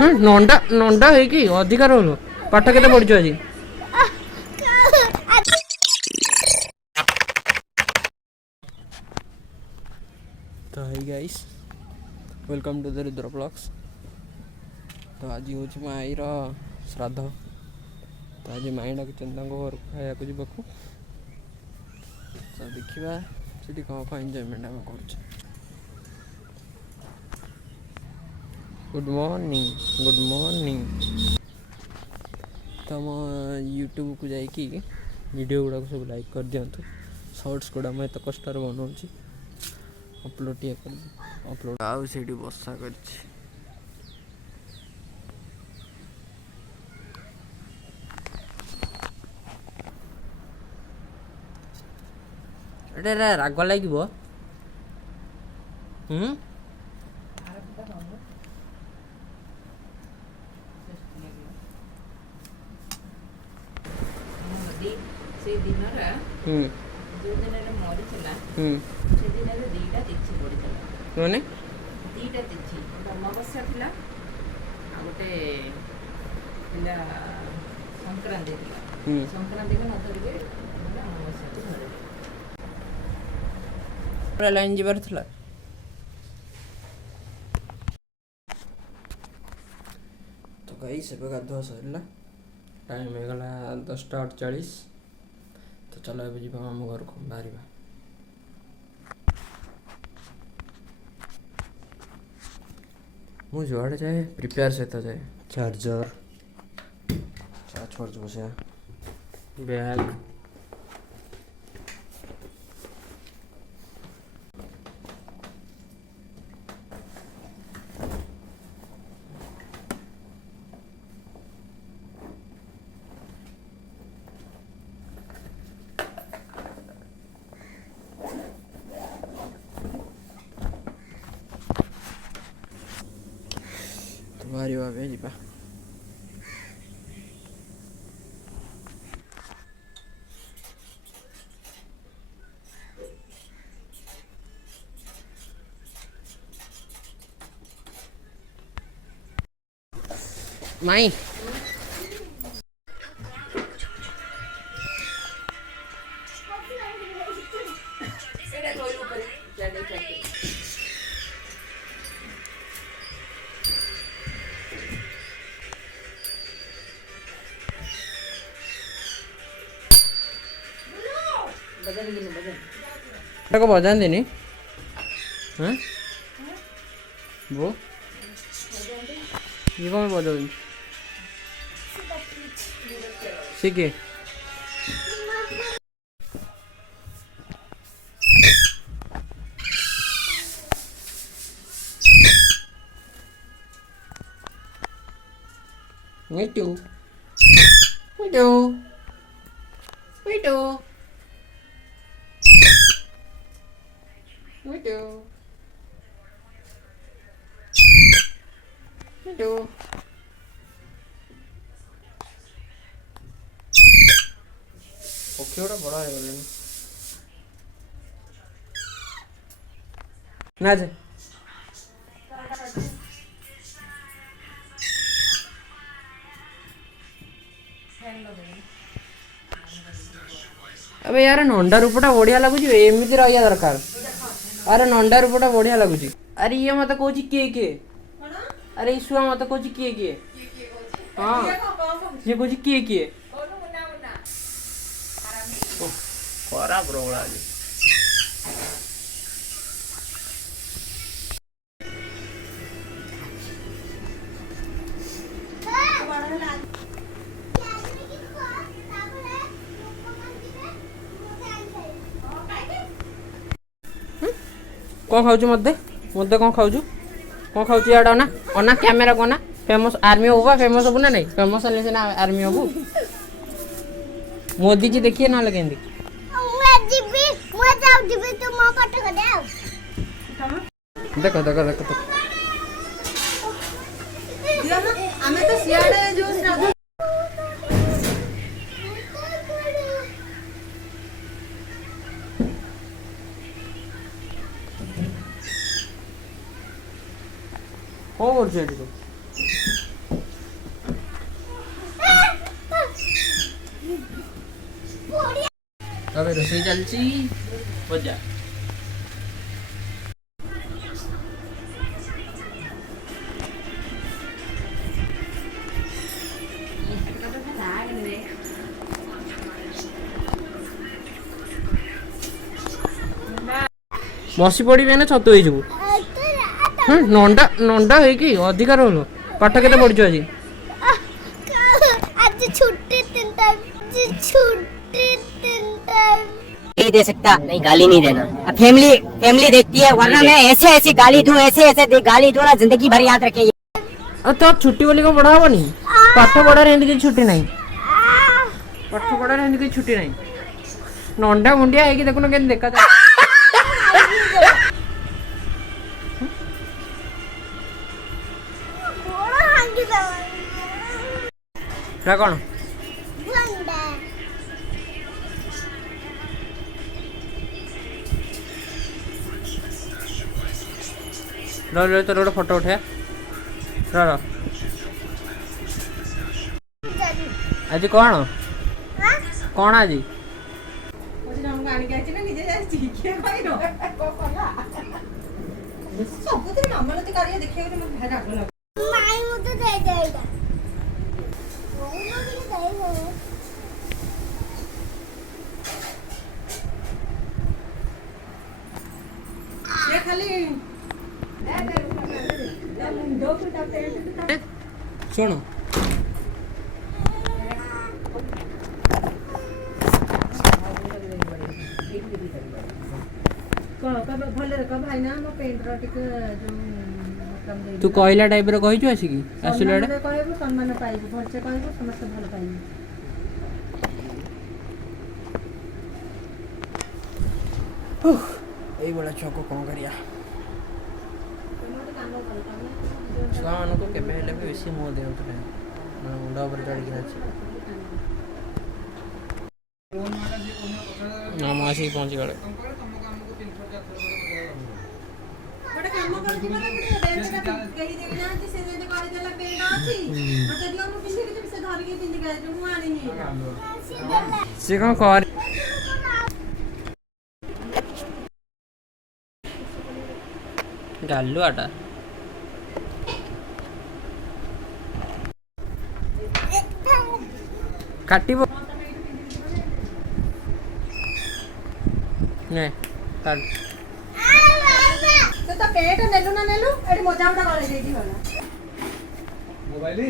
नंडा नंडा है कि अधिकार होलो पाठ केते पढिছো आज तो hi guys welcome to the Rudra blogs. तो आज हूँ माईर श्राद्ध। तो आज माई डाकिछन घर खाया जावाक। तो देखा से कौन कौन एंजॉयमेंट आम कर। Good morning good morning. तो आम यूट्यूब को जाकि वीडियो गुड़ाक सब लाइक कर दिंतु। शॉर्ट्स गुड़ा मैं तो कष्ट बनाऊँ अपलोड टे कर अपलोड आउ से बसा कर राग लगे से दिन जो दिन मरी से दिन दीटा तिथि पड़ता मैंने दीटा तिथि अमावस्या थिला गोटे संक्रांति संक्रांति को न धरिके अमावस्या को धरे पूरा लाइन जीवार थिला। तो गाइस एबे गाधुआ सरला टाइम हो गला 10:48। तो चलो अब जी आम घर को बाहर। मु जुआड़े जाए प्रिपेयर सहित जाए चार्जर चार्ज फर्ज बसा बैग बाहर भावे जा माई को बजान देनी हाँ वो ये कौन बजा सीखे मिटू मिटू मिटू मिटू मिटू ओके बड़ा है बोले ना जे अबे यार नंडा रूपटा बढ़िया लगुच एमती रहा दरकार। अरे नंडा रूपटा बढ़िया लगुच। अरे ये मत कह किए किए अरे ईश्वर मत कह किए किए हाँ ये कह किए किए खराब रोला कौन खाऊ मत मत कौन खाऊ यार अना अना कैमेरा को ना फेमस आर्मी होगा फेमस हबू ना नहीं फेमस हेल्ले सीना आर्मी हबू। मोदी जी देखिए ना लगे देखो देखो देखो कौन कर ରୋଷେଇ ଚାଲିଛି ବଜା। ବସି ପଡ଼ିବେ ନା ଛତୁ ହେଇଯିବୁ। ନଣ୍ଡା ନଣ୍ଡା ହେଇକି ଅଧିକାର ହলো। ପାଠ କେତେ ପଢିଛୁ ଆଜି? आज छुट्टी तीन टाइम छुट्टी तीन टाइम नहीं दे सकता, नहीं गाली नहीं देना। अब फैमिली फैमिली देखती है, वरना मैं ऐसे ऐसे गाली दूं, ऐसे ऐसे गाली दूं ना, जिंदगी भर याद रखे। तो छुट्टी बोली को पढ़ा हबनी? पाठ पढ़ारे एंती की छुट्टी नहीं। पाठ पढ़ारे एंती की छुट्टी नहीं। नंडा मुंडिया है कि देखो ना केन देखा था। बड़ा हांगी दवा क्या कौन? बंदा लो लो तो रोड फोटो उठे। रो रो। आज कौन? कौन आज? माई मुझे दे देगा सुनो तू कहला टाइप रो कहिछु आसी की आसुले एडे कहबो सम्मान पाइबो भलसे कहबो समस्त भल पाइबो एई बड़ा छको कोन करिया छुआ मानको केबे हेले भी बेसी मो देउत नै मन मुंडा ऊपर चढ़ के अछि ना मासी पहुंच गले ଗୋଟେ କାମ କରୁଛି ମାନେ ଗୋଟେ ବେଞ୍ଚଟା କେହି ଦେଇ ନାହାନ୍ତି ସେ ଯଦି କହିଦେଲା ବେଡ ଅଛି ମତେ ଦିଅ ମୁଁ ପିନ୍ଧିକି ଯିବି ସେ ଧରିକି ପିନ୍ଧିକି ଆସିବ ମୁଁ ଆଣିନି से कोन कर डालू आटा काटिबो ने काट ତ ତା ପେଟ ନେଲୁ ନା ନେଲୁ ଏଠି ମଜାମଟା ଗଳେଇ ଦେଇକି ଗଲା मोबाइल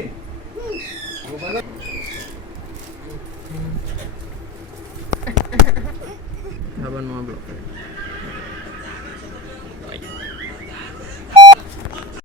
हवन नो ब्लॉक